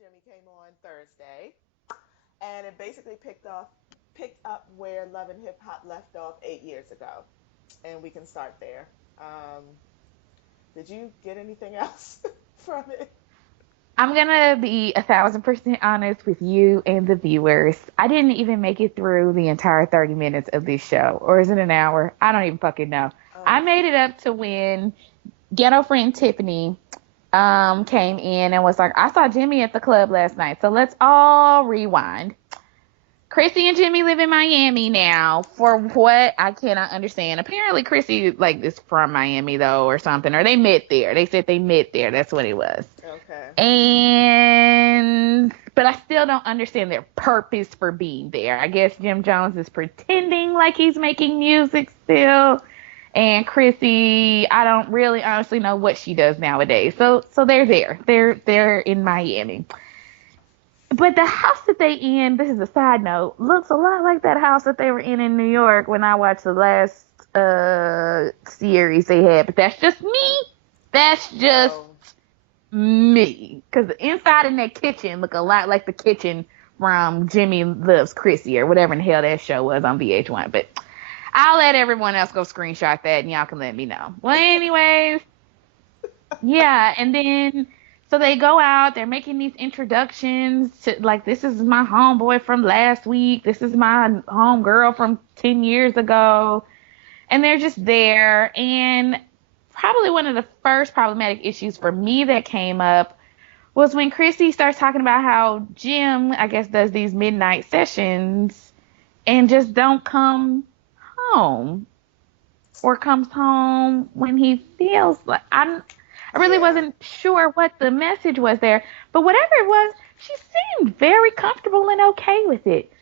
Jimmy came on Thursday, and it basically picked up where Love and Hip Hop left off 8 years ago, and we can start there. Um, did you get anything else from it? I'm gonna be 1,000% honest with you and the viewers. I didn't even make it through the entire 30 minutes of this show. Or is it an hour? I don't even fucking know. I Oh, made it up to when ghetto friend Tiffany came in and was like, I saw Jimmy at the club last night. So let's all rewind. Chrissy and Jimmy live in Miami now. For what I cannot understand. Apparently, Chrissy like is from Miami though, or something, or they met there. They said they met there. That's what it was. okay. And but I still don't understand their purpose for being there. I guess Jim Jones is pretending like he's making music still. And Chrissy, I don't really honestly know what she does nowadays. So they're there. They're in Miami. But the house that they in, this is a side note, looks a lot like that house that they were in New York when I watched the last series they had. But that's just me. That's just Oh, me. Because the inside in that kitchen look a lot like the kitchen from Jimmy Loves Chrissy or whatever in the hell that show was on VH1. But I'll let everyone else go screenshot that and y'all can let me know. Well, anyways, yeah, and then so they go out, they're making these introductions to like this is my homeboy from last week, this is my homegirl from 10 years ago, and they're just there. And probably one of the first problematic issues for me that came up was when Chrissy starts talking about how Jim, I guess, does these midnight sessions and just don't come home or comes home when he feels like I really yeah. wasn't sure what the message was there, but whatever it was, she seemed very comfortable and okay with it.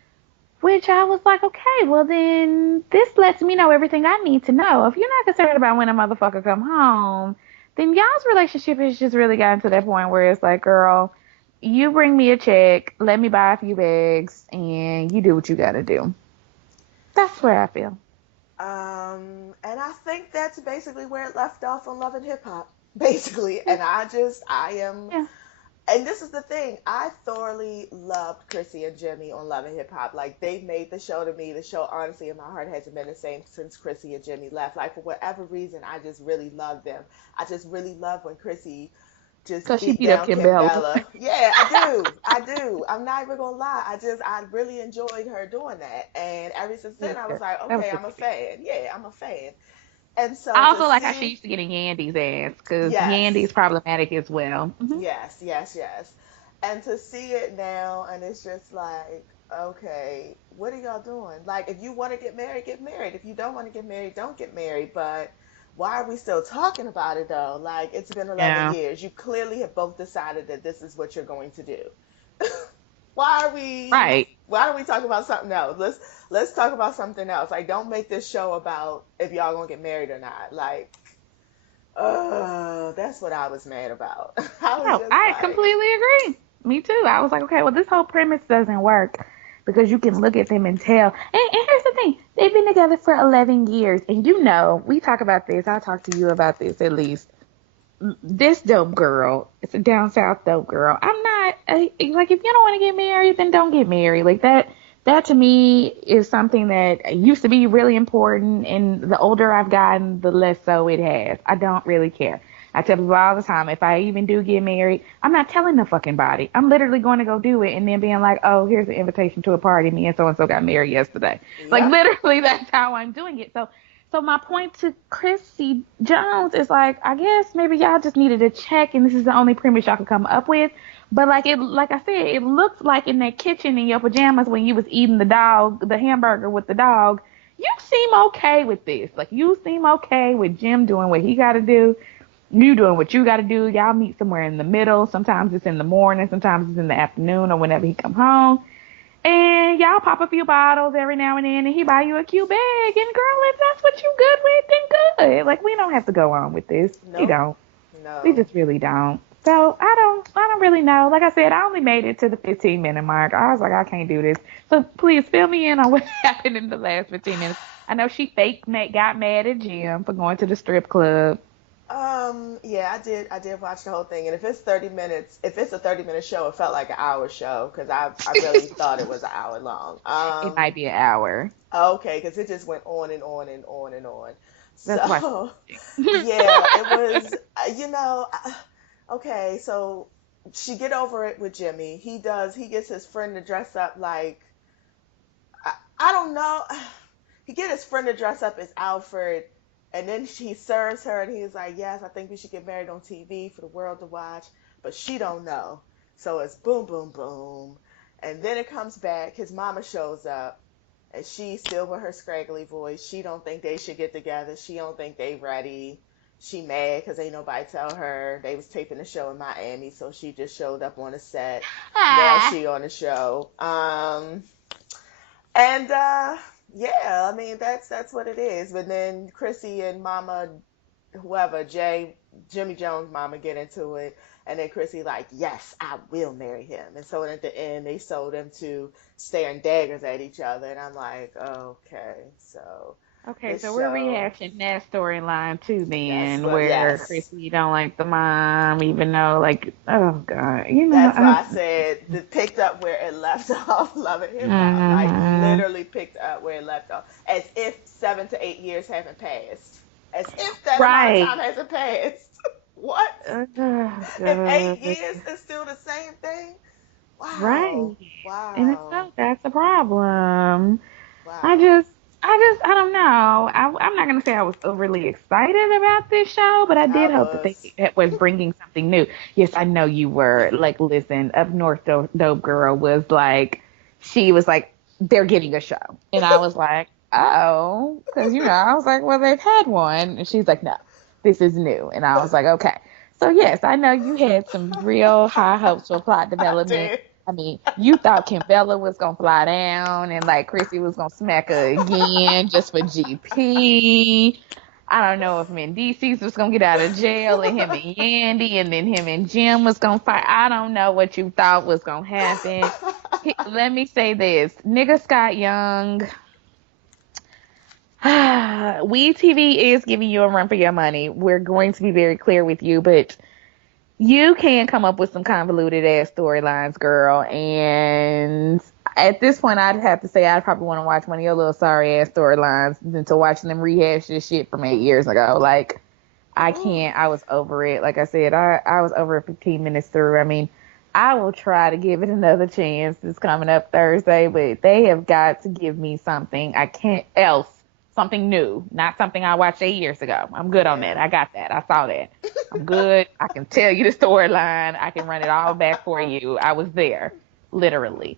Which I was like, okay, well then this lets me know everything I need to know. If you're not concerned about when a motherfucker come home, then y'all's relationship has just really gotten to that point where it's like, girl, you bring me a check, let me buy a few bags, and you do what you gotta do. That's where I feel. And I think that's basically where it left off on Love and Hip Hop, basically. And I am, Yeah. and this is the thing, I thoroughly loved Chrissy and Jimmy on Love and Hip Hop. Like, they made the show to me. The show, honestly, in my heart hasn't been the same since Chrissy and Jimmy left. Like, for whatever reason, I just really loved them. I just really love when Chrissy just Cause she beat beat up down Kim Kim Bella. Bella. Yeah, I do. I do. I'm not even gonna lie. I really enjoyed her doing that. And ever since then I was Yeah, like, that was okay, good I'm a to see. fan. Yeah, I'm a fan. And so I to also like how she see, used to get in Yandy's ass, cause yes, Yandy's problematic as well. yes, yes, yes. And to see it now, and it's just like, okay, what are y'all doing? Like, if you want to get married, get married. If you don't want to get married, don't get married. But why are we still talking about it though? Like, it's been 11 Yeah. years. You clearly have both decided that this is what you're going to do. why are we Right. why don't we talk about something else? Let's talk about something else. Like, don't make this show about if y'all gonna get married or not. Like, that's what I was mad about. I was No, just I like, completely agree. Me too. I was like, okay, well, this whole premise doesn't work because you can look at them and tell. And here's the thing: they've been together for 11 years, and we talk about this. I talk to you about this at least. This dope girl, it's a down south dope girl. I'm not like if you don't want to get married, then don't get married. Like that. That to me is something that used to be really important, and the older I've gotten, the less so it has. I don't really care. I tell people all the time, if I even do get married, I'm not telling the fucking body. I'm literally going to go do it and then being like, oh, here's an invitation to a party. Me and so got married yesterday. Like yep, literally, that's how I'm doing it. So my point to Chrissy Jones is like, I guess maybe y'all just needed a check, and this is the only premise y'all could come up with. But like I said, it looks like in that kitchen in your pajamas when you was eating the hamburger with the dog. You seem okay with this. Like you seem okay with Jim doing what he got to do. You doing what you got to do. Y'all meet somewhere in the middle. Sometimes it's in the morning. Sometimes it's in the afternoon or whenever he come home. And y'all pop a few bottles every now and then, and he buy you a cute bag. And girl, if that's what you good with, then good. Like we don't have to go on with this. We nope, don't. We no. just really don't. So I don't really know. Like I said, I only made it to the 15-minute mark. I was like, I can't do this. So please fill me in on what happened in the last 15 minutes. I know she got mad at Jim for going to the strip club. Yeah, I did watch the whole thing, and if it's 30 minutes, if it's a 30-minute show, it felt like an hour show because I really thought it was an hour long. It might be an hour. Okay, because it just went on and on and on and on. That's why. So, yeah, it was, okay, so she get over it with Jimmy. He gets his friend to dress up like, I don't know. He get his friend to dress up as Alfred, and then he serves her, and he's like, "Yes, I think we should get married on TV for the world to watch," but she don't know. So it's boom, boom, boom, and then it comes back. His mama shows up, and she's still with her scraggly voice. She don't think they should get together. She don't think they ready. She mad because ain't nobody tell her they was taping the show in Miami, so she just showed up on the set. Now Ah. she on the show. And yeah, I mean that's what it is. But then Chrissy and Mama, whoever Jimmy Jones' mama get into it, and then Chrissy like, yes, I will marry him. And so at the end, they sold them to staring daggers at each other, and I'm like, okay, so Okay, this so we're show, rehashing that storyline too yes, then, well, where yes. Chrissy don't like the mom, even though, like, oh God, you know, That's why I said the picked up where it left off, Love and Hip Hop. Like mhm. literally picked up where it left off. As if 7 to 8 years haven't passed. As if that amount of Right. time hasn't passed. What? Oh If eight God. years is still the same thing? Wow. Wow. And it's Wow. so that's a problem. I Wow. just, I don't know. I'm not gonna say I was overly excited about this show, but I I did hope that was. it was bringing something new. Yes, I know you were. Like, listen, Up North Dope Girl was like, she was like, they're getting a show, and I was like, oh, because I was like, well, they've had one, and she's like, no, this is new, and I was like, okay. So yes, I know you had some real high hopes for plot I development. did. I mean, you thought Kim Bella was gonna fly down and like Chrissy was gonna smack her again just for GP. I don't know if Mendices was gonna get out of jail and him and Yandy and then him and Jim was gonna fight. I don't know what you thought was gonna happen. Let me say this. Nigga Scott Young, WeTV is giving you a run for your money. We're going to be very clear with you, but you can come up with some convoluted ass storylines, girl. And at this point, I'd have to say I'd probably want to watch one of your little sorry ass storylines than to watch them rehash this shit from 8 years ago. Like, I Ooh. can't. I was over it. Like I said, I was over it 15 minutes through. I mean, I will try to give it another chance. It's coming up Thursday, but they have got to give me something. I can't else. Something new, not something I watched 8 years ago. I'm good on that. Yeah. I got that. I saw that. I'm good. I can tell you the storyline. I can run it all back for you. I was there, literally.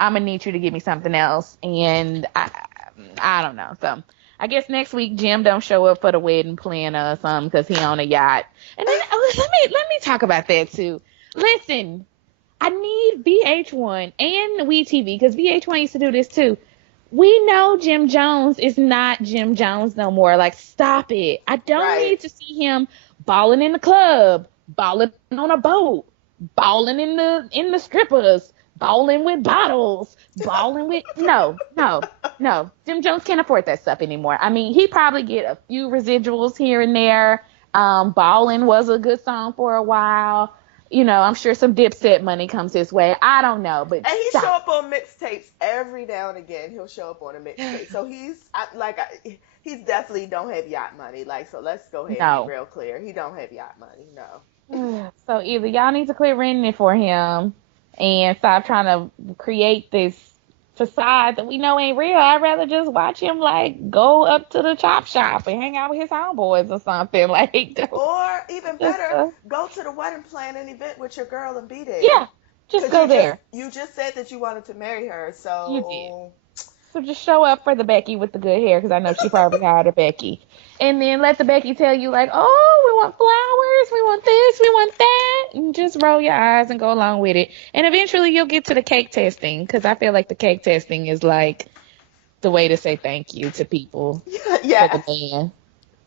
I'm gonna need you to give me something else, and I don't know. So I guess next week Jim don't show up for the wedding planner or something because he on a yacht. And then let me talk about that too. Listen, I need VH1 and WeTV because VH1 used to do this too. We know Jim Jones is not Jim Jones no more. Like, stop it. I don't Right. need to see him balling in the club, balling on a boat, balling in the strippers, balling with bottles, balling with no. Jim Jones can't afford that stuff anymore. I mean, he probably get a few residuals here and there. Ballin' was a good song for a while. I'm sure some Dipset money comes his way. I don't know, but And he show stop. up on mixtapes every now and again. He'll show up on a mixtape. So he's definitely don't have yacht money. Like, so let's go ahead and be No. real clear. He don't have yacht money. No. So either y'all need to quit renting it for him and stop trying to create this facade that we know ain't real. I'd rather just watch him like go up to the chop shop and hang out with his homeboys or something. Like, Or even just better, go to the wedding planning event with your girl and be there. yeah, just Cause go there. you just said that you wanted to marry her. You did. So So just show up for the Becky with the good hair because I know she probably hired a Becky. And then let the Becky tell you like, oh, we want flowers, we want this, we want that. And just roll your eyes and go along with it. And eventually you'll get to the cake testing because I feel like the cake testing is like the way to say thank you to people for the yes, man.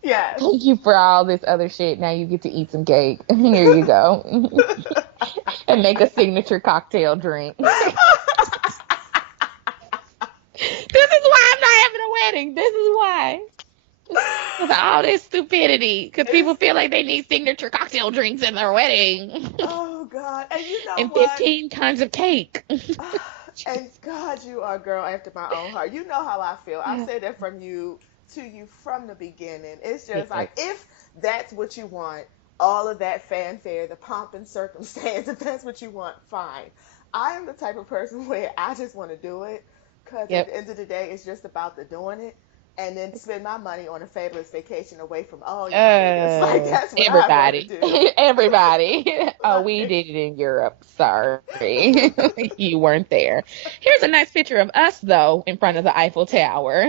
yes. Thank you for all this other shit. Now you get to eat some cake. Here you go. And make a signature cocktail drink. This is why I'm not having a wedding. This is why. With all this stupidity, because people It's feel like they need signature cocktail drinks in their wedding oh God. And you know and what? 15 kinds of cake. And God, you are a girl after my own heart. You know how I feel. I Yeah. said that from you to you from the beginning. It's just Yes. like if that's what you want, all of that fanfare, the pomp and circumstance, if that's what you want, fine. I am the type of person where I just want to do it because at Yep. the end of the day, it's just about the doing it and then spend my money on a fabulous vacation away from all y'all niggas. Like that's what I'd rather Everybody. do. Everybody. Oh, we Like, did it in Europe. Sorry. You weren't there. Here's a nice picture of us, though, in front of the Eiffel Tower.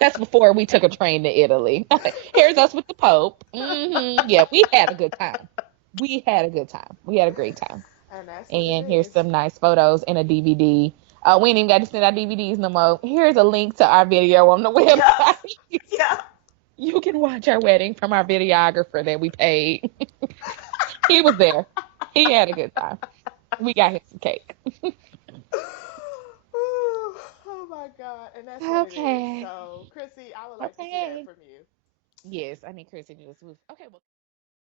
That's before we took a train to Italy. Here's us with the Pope. Yeah, we had a good time. We had a good time. We had a great time. and that's what it And here's is. some nice photos and a DVD. We ain't even got to send our DVDs no more. Here's a link to our video on the Yeah, website. yeah. You can watch our wedding from our videographer that we paid. He was there. He had a good time. We got him some cake. Oh my God. And that's what it is. Okay. So, Chrissy, I would like to see that Okay. from you. Yes, I need Chrissy to do this. Okay, well.